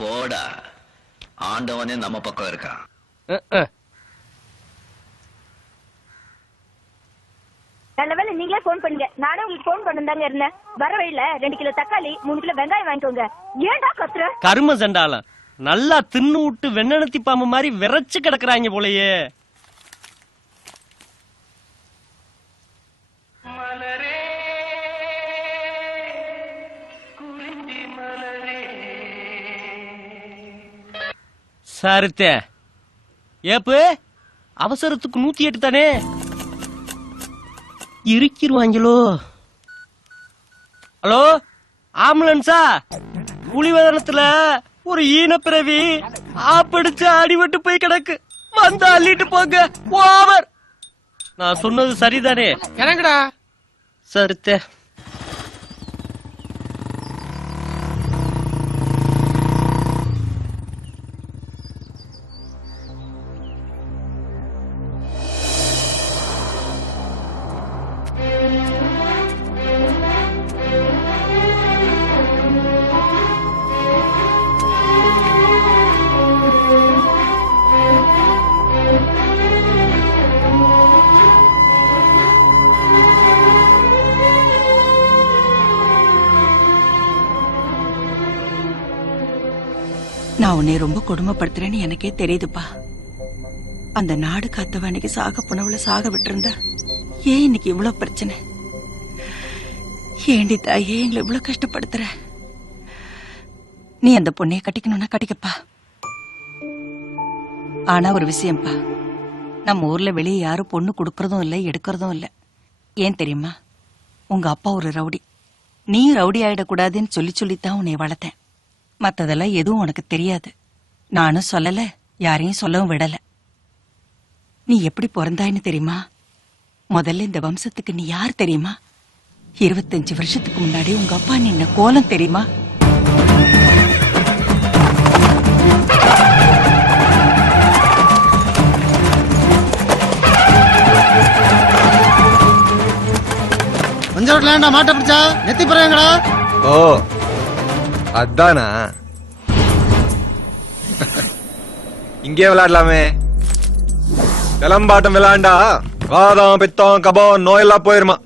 போடா, ஆண்டவனே நம்ம பக்கம் இருக்கான். நல்ல வேலை நீங்களே போன் பண்ணுங்க. நானே உங்களுக்கு போன் பண்ணதாங்க இருந்தேன். வர வழியில 2 கிலோ தக்காளி 3 கிலோ வெங்காயம் வாங்கிக்கோங்க. ஏன்டா கத்துற? கரும சண்டாலம் நல்லா தின்னு விட்டு வெண்ணெத்தி பாம்பு மாதிரி விரைச்சு கிடக்குறாங்க போலயே. சரித்த ஏப்பு அவசரத்துக்கு 108 தானே இருக்கிருவாங்களோ. ஹலோ, ஆம்புலன்ஸா? புலிவதனத்துல ஒரு ஈனப்பிறவி ஆப்படிச்சு அடிபட்டு போய் கிடக்கு. வந்து அள்ளிட்டு போங்க. ஓவர். நான் சொன்னது சரிதானே? எனக்குடா சரித்த. நான் உன்னை ரொம்ப கொடுமைப்படுத்துறேன்னு எனக்கே தெரியுதுப்பா. அந்த நாடு காத்தவ அன்னைக்கு சாக போனவள சாக விட்டுருந்தா ஏன் இன்னைக்கு இவ்வளவு பிரச்சனை? ஏண்டி தாயே எங்களை இவ்வளவு கஷ்டப்படுத்துற? நீ அந்த பொண்ணைய கட்டிக்கணும்னா கட்டிக்கப்பா. ஆனா ஒரு விஷயம்ப்பா, நம்ம ஊர்ல வெளியே யாரும் பொண்ணு கொடுக்கறதும் இல்லை எடுக்கிறதும் இல்லை. ஏன் தெரியுமா? உங்க அப்பா ஒரு ரவுடி. நீ ரவுடி ஆயிடக்கூடாதுன்னு சொல்லித்தான் உன்னை வளர்த்தேன். மத்ததெல்லாம் எதுவும் உனக்கு தெரியாது. நானும் சொல்லல, யாரையும் சொல்லவும் விடல. நீ எப்படி பிறந்தாயின்னு தெரியுமா? முதல்ல இந்த வம்சத்துக்கு நீ யார் தெரியுமா? 25 வருஷத்துக்கு முன்னாடி உங்க அப்பா நின்ன கோலம் தெரியுமா? மஞ்சள் மாட்ட பிடிச்சா நெத்தி போறாங்கடா. ஓ அதானா? இங்கே விளையாடலாமே. கிளம்பாட்டம் விளையாண்டா வாதம் பித்தம் கபம் நோயெல்லாம் போயிருமா.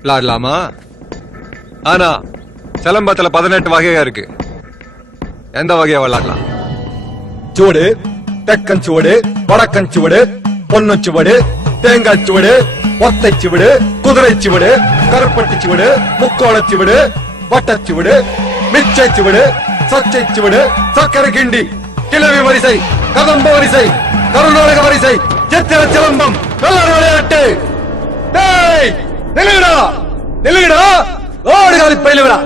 விளையாடலாமா? ஆனா சிலம்பத்துல 18 வகையா இருக்கு. எந்த வகையா விளையாடலாம்? சுவடு, தெக்கன் சுவடு, வடக்கன் சுவடு, பொன்னு சுவடு, தேங்காய் சுவடு, ஒத்தை சுவடு, குதிரை சுவடு, கருப்பட்டி சுவடு, முக்கோள சுவடு, வட்டச்சுவடு, மிச்சை சுவடு, சச்சை சுவடு, சக்கரை கிண்டி, கிழவி வரிசை, கதம்ப வரிசை, கருநாடக வரிசை, சித்திர சிலம்பம், வெள்ளர் விளையாட்டு. நிலுவிடா நிலுவிடா ஓடுகாலி பயிலுவிடா.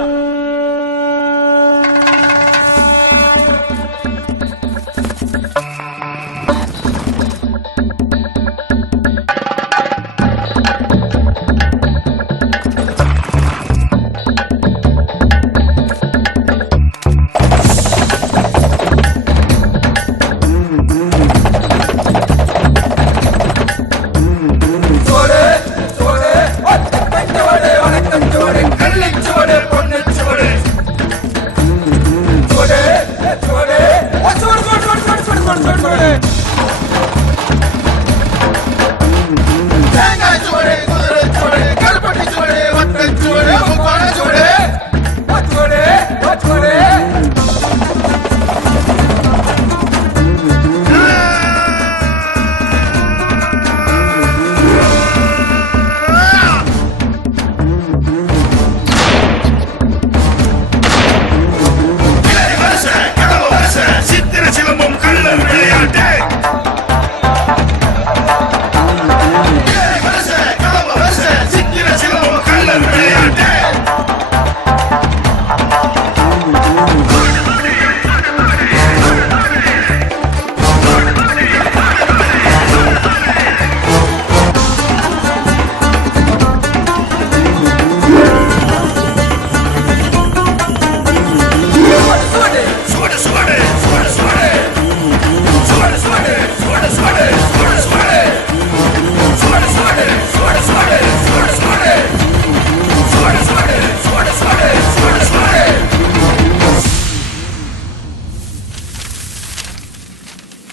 கள்ளிச்சுவடு பொண்ணு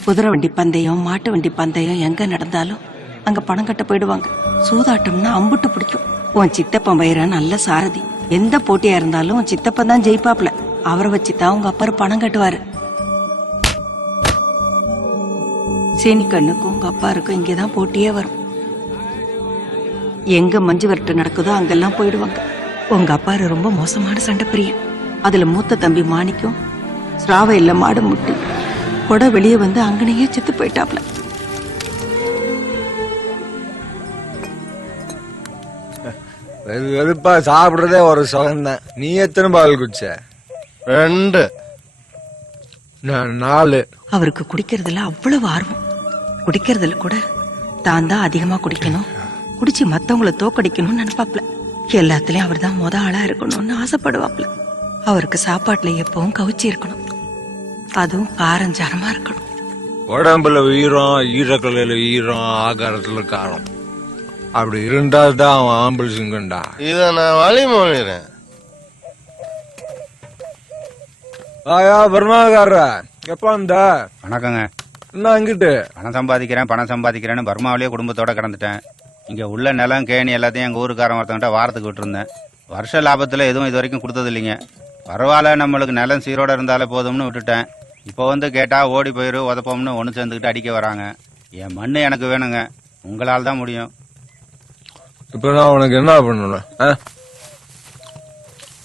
குதிரை வண்டி பந்தயம், மாட்டு வண்டி பந்தயம் எங்க நடந்தாலும் அங்க பணம் கட்ட போயிடுவாங்க. சூதாட்டம்னா அம்புட்டு பிடிக்கும். உன் சித்தப்பன் வயிற நல்ல சாரதி. எந்த போட்டியா இருந்தாலும் உன் சித்தப்பன் தான் ஜெயிப்பாப்ல. அவரை வச்சுதான் உங்க அப்பா பணம் கட்டுவாரு. சீனிக்கண்ணுக்கும் உங்க அப்பாருக்கும் இங்கதான் போட்டியே வரும். எங்க மஞ்சு விரட்டு நடக்குதோ அங்கெல்லாம் போயிடுவாங்க. உங்க அப்பாரு ரொம்ப மோசமான சண்டை பிரியன். அதுல மூத்த தம்பி மாணிக்கம் ஸ்ராவ இல்ல மாடு முட்டி கொடை வெளியே வந்து அங்கனையே செத்து போயிட்டாப்ல. வெறுப்பா சாப்பிடுறதே ஒரு சுகம்தான். நீ எத்தனை பால் குடிச்ச? 2. நான் 4. அவருக்கு குடிக்கிறதுல அவ்வளவு ஆர்வம். குடிக்கிறதுல கூட தான் தான் அதிகமா குடிக்கணும், குடிச்சு மத்தவங்கள தோக்கடிக்கணும்னு நினைப்பாப்ல. எல்லாத்துலயும் அவர் தான் ஆளா இருக்கணும்னு ஆசைப்படுவாப்ல. அவருக்கு சாப்பாட்டுல எப்பவும் கவிச்சி இருக்கணும், அதுவும் காரஞ்சாரமா இருக்கணும். உடம்புல ஈரம், ஈரக்கலையில ஈரம், ஆகாரத்துல காரம். அப்படி இருந்தால்தான் அவன் ஆம்பல் சிங்கண்டா. இத நான் வழிமொழிறேன். ஆயா பர்மாக்காரரா, எப்ப வந்த? வணக்கங்க. என்ன அங்கிட்டு? பணம் சம்பாதிக்கிறேன்னு பர்மாவிலேயே குடும்பத்தோட கிடந்துட்டேன். இங்க உள்ள நிலம் கேணி எல்லாத்தையும் எங்க ஊருக்காரன் ஒருத்தங்கிட்ட வாரத்துக்கு விட்டுருந்தேன். வருஷ லாபத்துல எதுவும் இது வரைக்கும் கொடுத்தது இல்லைங்க. பரவாயில்ல, நம்மளுக்கு நிலம் சீரோட இருந்தாலே போதும்னு விட்டுட்டேன். இப்போ வந்து கேட்டா ஓடி போயிரு உதப்போம்னு ஒன்று சேர்ந்துக்கிட்டு அடிக்க வராங்க. என் மண்ணு எனக்கு வேணுங்க, உங்களால் தான் முடியும். இப்ப நான் உனக்கு என்ன பண்ணணும்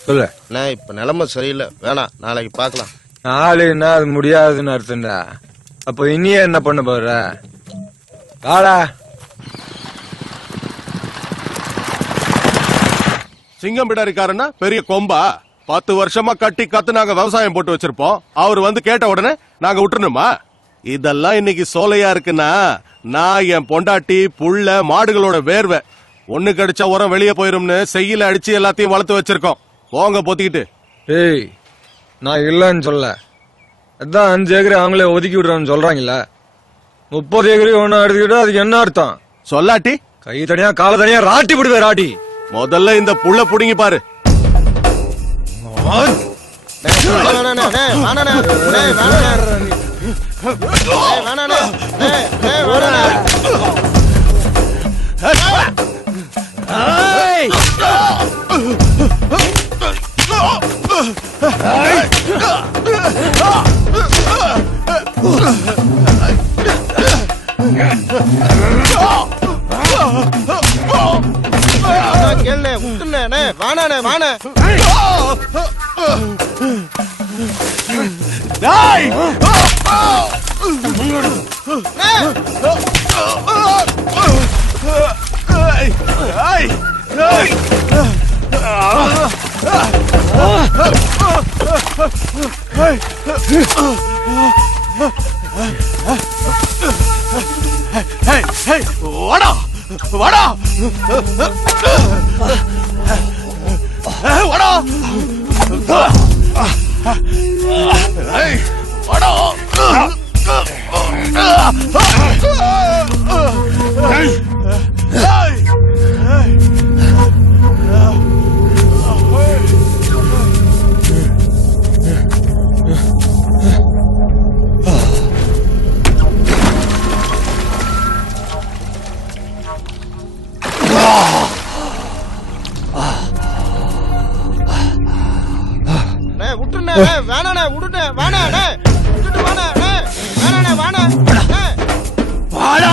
சொல்லு. நான் இப்ப நிலைமை சரியில்லை, வேணாம், நாளைக்கு பாக்கலாம். நாளைன்னா அது முடியாதுன்னு அர்த்தம்டா. அப்ப இனியே என்ன பண்ண போற? வாடா. சிங்கம் பிடாரிக்காரன்னா பெரிய கொம்பா? 10 வருஷமா கட்டி கத்து நாங்க விவசாயம் போட்டு வச்சிருப்போம். அவர் வந்து கேட்ட உடனே நாங்க விட்டுருணுமா? இதெல்லாம் இன்னைக்கு சோலையா இருக்குன்னா நான் என் பொண்டாட்டி புள்ள மாடுகளோட வேர்வை. ஒண்ணு கடிச்சா உரம் வெளியே போயிரும்னு செய்யல அடிச்சு எல்லாத்தையும் வளர்த்து வச்சிருக்கோம். போங்க பொத்திக்கிட்டு. ஏய், நான் இல்லன்னு சொல்ல. அதான் 5 ஏக்கரை அவங்களே ஒதுக்கி விடுறான்னு சொல்றாங்கல்ல. 30 ஏக்கரை ஒண்ணு எடுத்துக்கிட்டா அதுக்கு என்ன அர்த்தம்? சொல்லாட்டி கை தனியா கால தனியா ராட்டி விடுவே ராட்டி. முதல்ல இந்த புள்ள புடுங்கி பாரு. வாடா வாடா வாடா வேணாண்ணே விடுண்ணே வேணாண்ணே விட்டுட்டு வேணாண்ணே வேணாண்ணே வேணா வாடா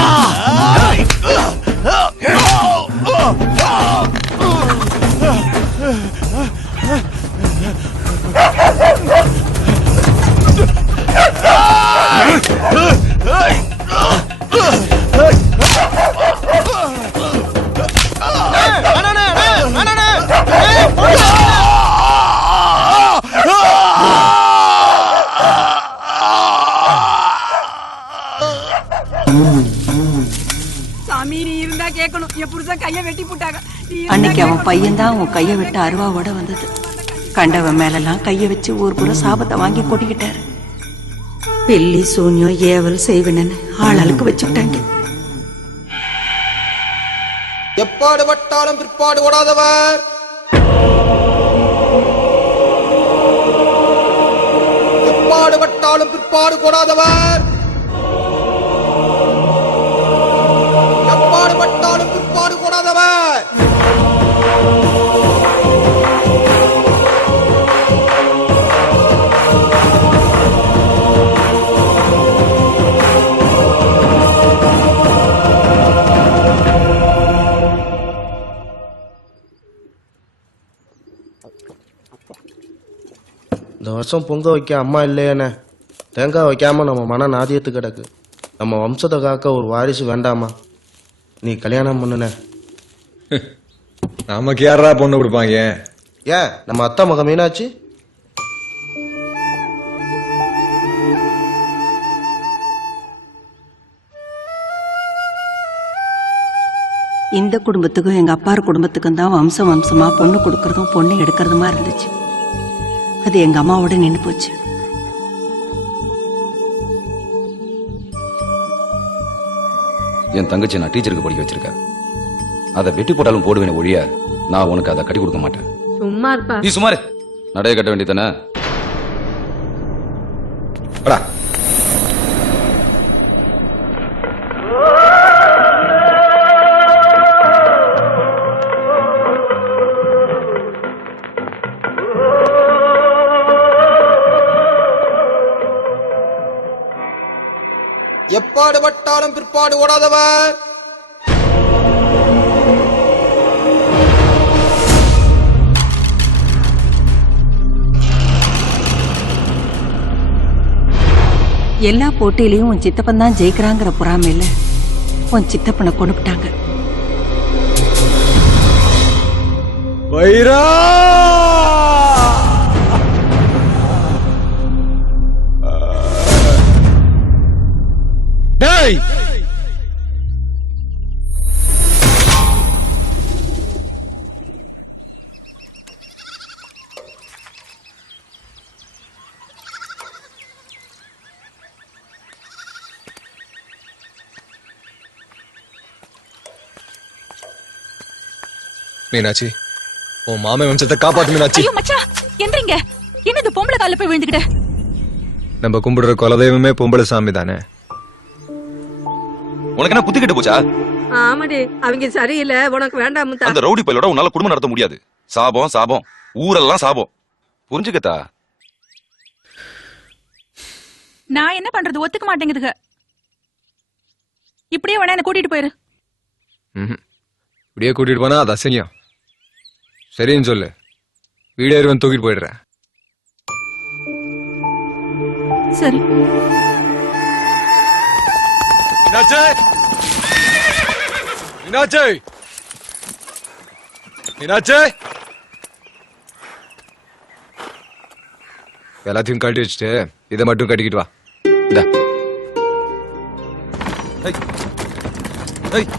அன்னைக்கு அவன் பையன்தான் உன் கைய விட்டு அருவாவோட வந்தது. கண்டவன் மேலெல்லாம் கைய வச்சு ஊர் பூரா சாபத்தை வாங்கி கொட்டிக்கிட்டாரு. பில்லி சூன்யம் ஏவல் செய்வனன்னு ஆளாளுக்கு வச்சுக்கிட்டாங்க. எப்பாடு பட்டாலும் பிற்பாடு ஓடாதவர், எப்பாடு பட்டாலும் பிற்பாடு ஓடாதவர், பட்டாலும் பிற்பாடு போடாதவர். இந்த வருஷம் பொங்க வைக்க அம்மா இல்லையேண்ணே. தேங்காய் வைக்காம நம்ம மன நாதியத்து கிடக்கு. நம்ம வம்சத்தை காக்க ஒரு வாரிசு வேண்டாமா? நீ கல்யாணம் பண்ணுன. நமக்கு யாரா பொண்ணு கொடுப்பாங்க? ஏன் நம்ம அத்தா மக மீனாட்சி? இந்த குடும்பத்துக்கும் எங்க அப்பார் குடும்பத்துக்கும் தான் வம்சம் வம்சமா பொண்ணு கொடுக்கறதும் பொண்ணு எடுக்கிறதுமா இருந்துச்சு. அது எங்க அம்மாவோட நின்று போச்சு. என் தங்கச்சி நான் டீச்சருக்கு படிக்க வச்சிருக்கேன். அதை வெட்டி போட்டாலும் போடுவேன் ஒழிய நான் உனக்கு அதை கட்டி கொடுக்க மாட்டேன். சும்மா இருப்பா. நீ சுமாரு நடைய கட்ட வேண்டியதானே? எப்பாடு பட்டாலும் பிற்பாடு ஓடாதவர். எல்லா போட்டியிலையும் உன் சித்தப்பன் தான் ஜெயிக்கிறாங்கிற பொறாமையில உன் சித்தப்பனை கொண்டுட்டாங்க. வைரா டேய், மீனாட்சி உன் மாமே வம்சத்தை காப்பாத்து மீனாட்சி. ஐயோ மச்சான் எந்திரிங்க. என்னது பொம்பளை கால்ல போய் விழுந்துக்கிட்ட? நம்ம கும்பிடுற குலதெய்வமே பொம்பளை சாமி தானே. உனக்கு என்ன புத்தி கெட்டு போச்சா? ஆமாடி, அவங்க சரியில்லை, உனக்கு வேண்டாம். அந்த ரவுடி பையலோட உன்னால குடும்பம் நடத்த முடியாது. சாபம் சாபம், ஊரெல்லாம் சாபம். புரிஞ்சுக்கத்தா? நான் என்ன பண்றது? ஒத்துக்க மாட்டேங்குதுங்க. இப்படியே வேணா என்ன கூட்டிட்டு போயிரு. இப்படியே கூட்டிட்டு போனா அது அசிங்கம். சரின்னு சொல்லு, வீடேறுவன் தூக்கிட்டு போயிடுறேன். சரி. மீனாட்சி, மீனாட்சி, மீனாட்சி, எல்லாத்தையும் கட்டி வச்சுட்டு இதை மட்டும் கட்டிக்கிட்டு வா. இந்தா. ஏய், ஏய்.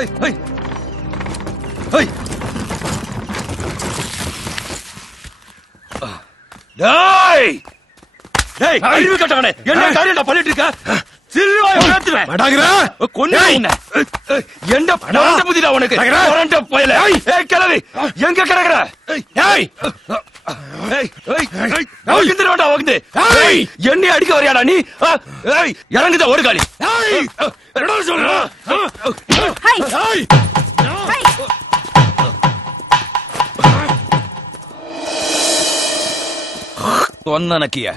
Hey, hey, hey. டேய் டேய், அறிவு கட்டவனே, என்ன காரியம்டா பண்ணிட்டு இருக்க? சில்வாய் உனத்துறேன் மடாங்கற கொன்னு உன்னை. என்ன பணம் புதிடா உனக்கு? கொரண்ட போயல. ஏய் கிளவி, எங்க கிடக்குற? ஏய் ஏய் ஏய், ஓகிந்திர வேண்டா ஓகிந்து. ஏய், என்ன அடிக்க வரியாடா நீ? ஏய், இறங்குதா ஒரு காலி. ஏய், என்னடா சொல்ற? ஹாய் ஏய், ஹாய். சொன்னனக்கியா